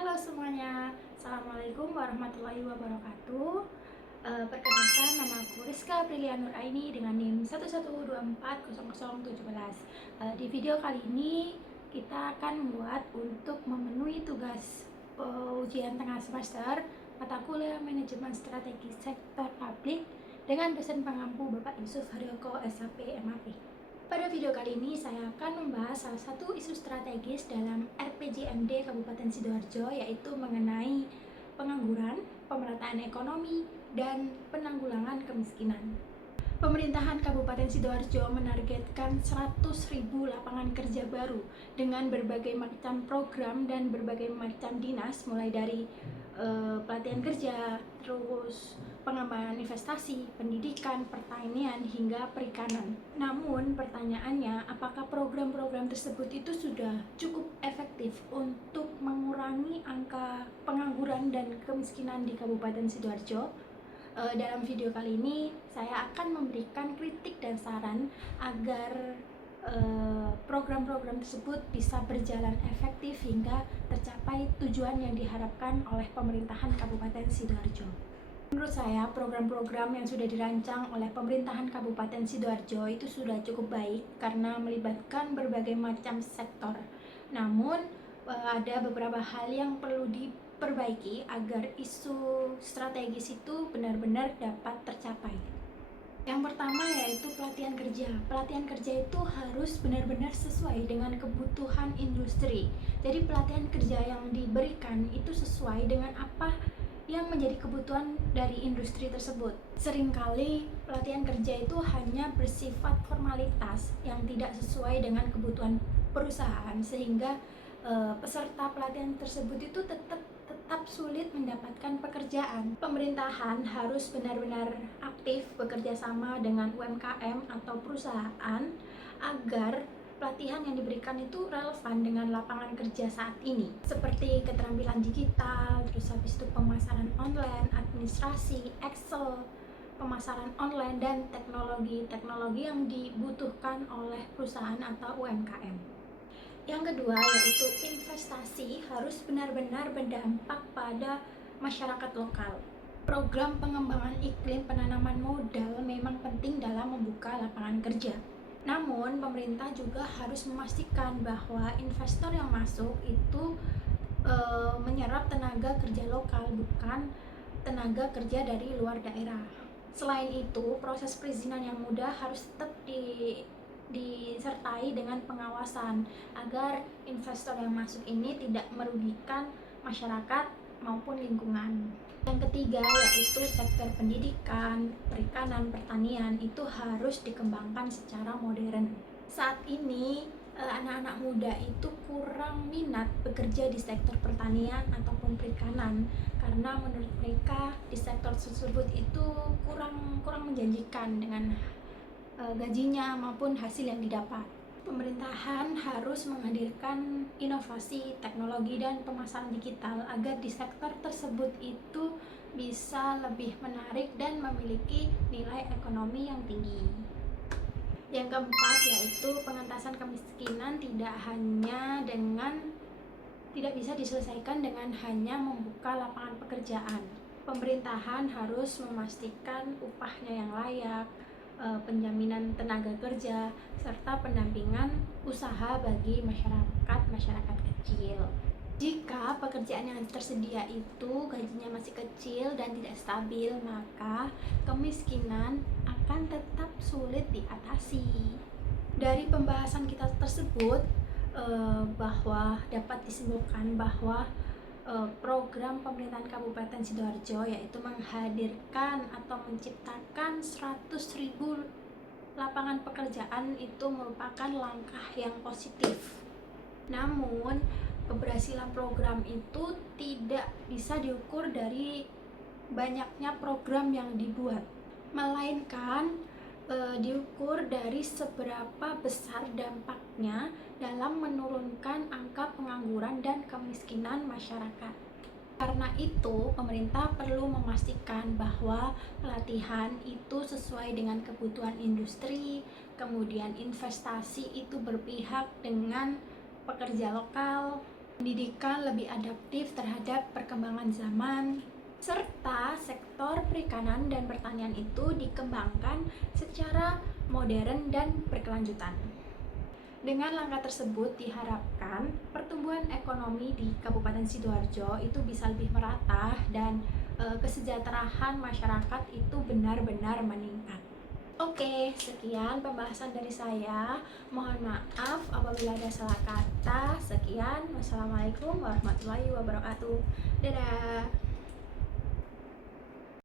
Halo semuanya, Assalamualaikum warahmatullahi wabarakatuh. Perkenalkan, nama aku Rizka Aprilian Nuraini dengan NIM 112400017. Di video kali ini kita akan membuat untuk memenuhi tugas ujian tengah semester mata kuliah Manajemen Strategi Sektor Publik dengan dosen pengampu Bapak Yusuf Haryoko SHP MAP. Pada video kali ini saya akan membahas salah satu isu strategis dalam RPJMD Kabupaten Sidoarjo, yaitu mengenai pengangguran, pemerataan ekonomi, dan penanggulangan kemiskinan. Pemerintahan Kabupaten Sidoarjo menargetkan 100.000 lapangan kerja baru dengan berbagai macam program dan berbagai macam dinas, mulai dari pelatihan kerja, terus pengembangan investasi, pendidikan, pertanian, hingga perikanan. Namun pertanyaannya, apakah program-program tersebut itu sudah cukup efektif untuk mengurangi angka pengangguran dan kemiskinan di Kabupaten Sidoarjo? Dalam video kali ini saya akan memberikan kritik dan saran agar program-program tersebut bisa berjalan efektif hingga tercapai tujuan yang diharapkan oleh pemerintahan Kabupaten Sidoarjo. Menurut saya, program-program yang sudah dirancang oleh pemerintahan Kabupaten Sidoarjo itu sudah cukup baik karena melibatkan berbagai macam sektor. Namun, ada beberapa hal yang perlu diperbaiki agar isu strategis itu benar-benar dapat tercapai. Yang pertama yaitu pelatihan kerja. Pelatihan kerja itu harus benar-benar sesuai dengan kebutuhan industri. Jadi pelatihan kerja yang diberikan itu sesuai dengan apa yang menjadi kebutuhan dari industri tersebut. Seringkali pelatihan kerja itu hanya bersifat formalitas yang tidak sesuai dengan kebutuhan perusahaan, sehingga peserta pelatihan tersebut itu tetap sulit mendapatkan pekerjaan. Pemerintahan harus benar-benar aktif bekerja sama dengan UMKM atau perusahaan agar pelatihan yang diberikan itu relevan dengan lapangan kerja saat ini, seperti keterampilan digital, terus habis itu pemasaran online, administrasi, Excel, pemasaran online, dan teknologi yang dibutuhkan oleh perusahaan atau UMKM. Yang kedua yaitu investasi harus benar-benar berdampak pada masyarakat lokal. Program pengembangan iklim penanaman modal memang penting dalam membuka lapangan kerja. Namun, pemerintah juga harus memastikan bahwa investor yang masuk itu menyerap tenaga kerja lokal, bukan tenaga kerja dari luar daerah. Selain itu, proses perizinan yang mudah harus tetap disertai dengan pengawasan agar investor yang masuk ini tidak merugikan masyarakat maupun lingkungan. Yang ketiga yaitu sektor pendidikan, perikanan, pertanian itu harus dikembangkan secara modern. Saat ini anak-anak muda itu kurang minat bekerja di sektor pertanian ataupun perikanan karena menurut mereka di sektor tersebut itu kurang menjanjikan dengan gajinya maupun hasil yang didapat. Pemerintahan harus menghadirkan inovasi, teknologi, dan pemasaran digital agar di sektor tersebut itu bisa lebih menarik dan memiliki nilai ekonomi yang tinggi. Yang keempat yaitu pengentasan kemiskinan tidak bisa diselesaikan dengan hanya membuka lapangan pekerjaan. Pemerintahan harus memastikan upahnya yang layak, penjaminan tenaga kerja, serta pendampingan usaha bagi masyarakat kecil. Jika pekerjaan yang tersedia itu gajinya masih kecil dan tidak stabil, maka kemiskinan akan tetap sulit diatasi. Dari pembahasan kita tersebut, bahwa dapat disimpulkan bahwa program pemerintahan Kabupaten Sidoarjo yaitu menghadirkan atau menciptakan 100.000 lapangan pekerjaan itu merupakan langkah yang positif. Namun, keberhasilan program itu tidak bisa diukur dari banyaknya program yang dibuat, melainkan diukur dari seberapa besar dampaknya dalam menurunkan angka pengangguran dan kemiskinan masyarakat. Karena itu, pemerintah perlu memastikan bahwa pelatihan itu sesuai dengan kebutuhan industri, kemudian investasi itu berpihak dengan pekerja lokal, pendidikan lebih adaptif terhadap perkembangan zaman, serta sektor perikanan dan pertanian itu dikembangkan secara modern dan berkelanjutan. Dengan langkah tersebut diharapkan pertumbuhan ekonomi di Kabupaten Sidoarjo itu bisa lebih merata dan kesejahteraan masyarakat itu benar-benar meningkat. Oke, sekian pembahasan dari saya. Mohon maaf apabila ada salah kata. Sekian, wassalamualaikum warahmatullahi wabarakatuh. Dadah.